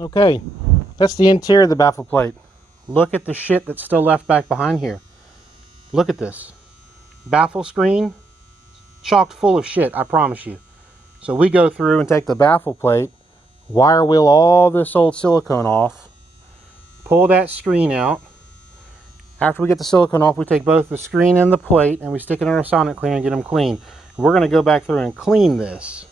Okay, that's the interior of the baffle plate. Look at the shit that's still left back behind here. Look at this. Baffle screen, chocked full of shit, I promise you. So we go through and take the baffle plate, wire wheel all this old silicone off, pull that screen out. After we get the silicone off, we take both the screen and the plate and we stick it in our sonic cleaner and get them clean. We're going to go back through and clean this.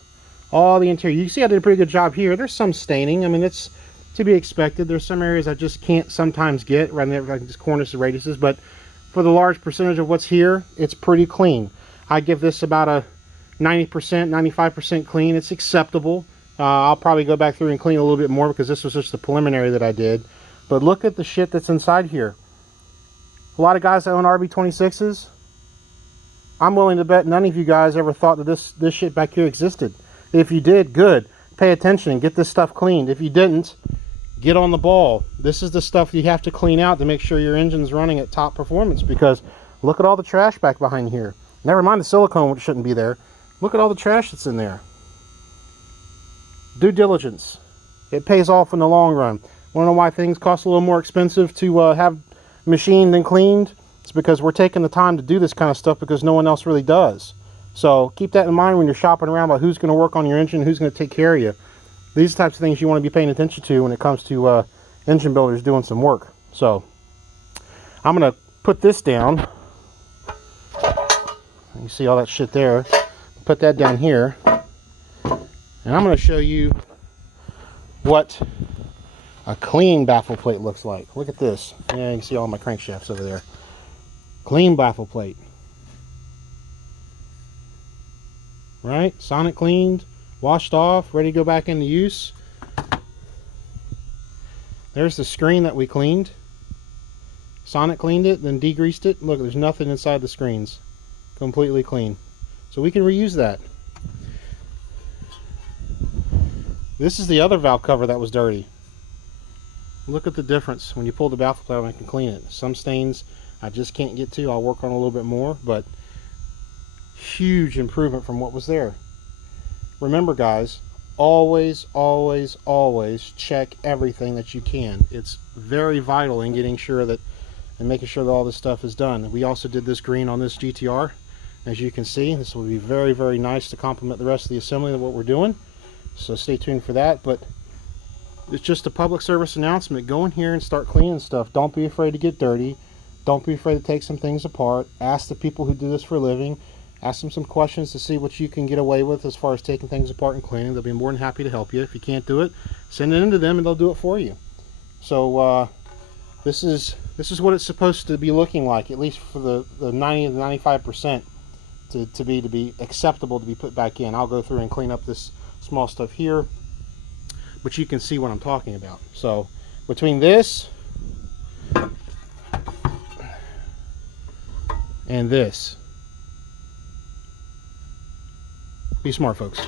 All the interior. You can see I did a pretty good job here. There's some staining. I mean, it's to be expected. There's some areas I just can't sometimes get right there, like these corners and radiuses, but for the large percentage of what's here, it's pretty clean. I give this about a 90%, 95% clean. It's acceptable. I'll probably go back through and clean a little bit more because this was just the preliminary that I did. But look at the shit that's inside here. A lot of guys that own RB26s, I'm willing to bet none of you guys ever thought that this shit back here existed. If you did, good. Pay attention and get this stuff cleaned. If you didn't, get on the ball. This is the stuff you have to clean out to make sure your engine's running at top performance, because look at all the trash back behind here. Never mind the silicone, which shouldn't be there. Look at all the trash that's in there. Due diligence. It pays off in the long run. Want to know why things cost a little more expensive to have machined and cleaned? It's because we're taking the time to do this kind of stuff because no one else really does. So keep that in mind when you're shopping around about who's going to work on your engine, who's going to take care of you. These types of things you want to be paying attention to when it comes to engine builders doing some work. So I'm going to put this down. You see all that shit there. Put that down here. And I'm going to show you what a clean baffle plate looks like. Look at this. Yeah, you can see all my crankshafts over there. Clean baffle plate. Right? Sonic cleaned, washed off, ready to go back into use. There's the screen that we cleaned. Sonic cleaned it, then degreased it. Look, there's nothing inside the screens. Completely clean. So we can reuse that. This is the other valve cover that was dirty. Look at the difference when you pull the baffle plate out and I can clean it. Some stains I just can't get to. I'll work on a little bit more, but huge improvement from what was there. Remember guys, always, always, always check everything that you can. It's very vital in getting sure that and making sure that all this stuff is done. We also did this green on this GTR. As you can see, this will be very, very nice to complement the rest of the assembly of what we're doing. So stay tuned for that. But it's just a public service announcement. Go in here and start cleaning stuff. Don't be afraid to get dirty. Don't be afraid to take some things apart. Ask the people who do this for a living. Ask them some questions to see what you can get away with as far as taking things apart and cleaning. They'll be more than happy to help you. If you can't do it, send it in to them and they'll do it for you. So this is what it's supposed to be looking like, at least for the 90 to 95% to be acceptable to be put back in. I'll go through and clean up this small stuff here, but you can see what I'm talking about. So between this and this, be smart, folks.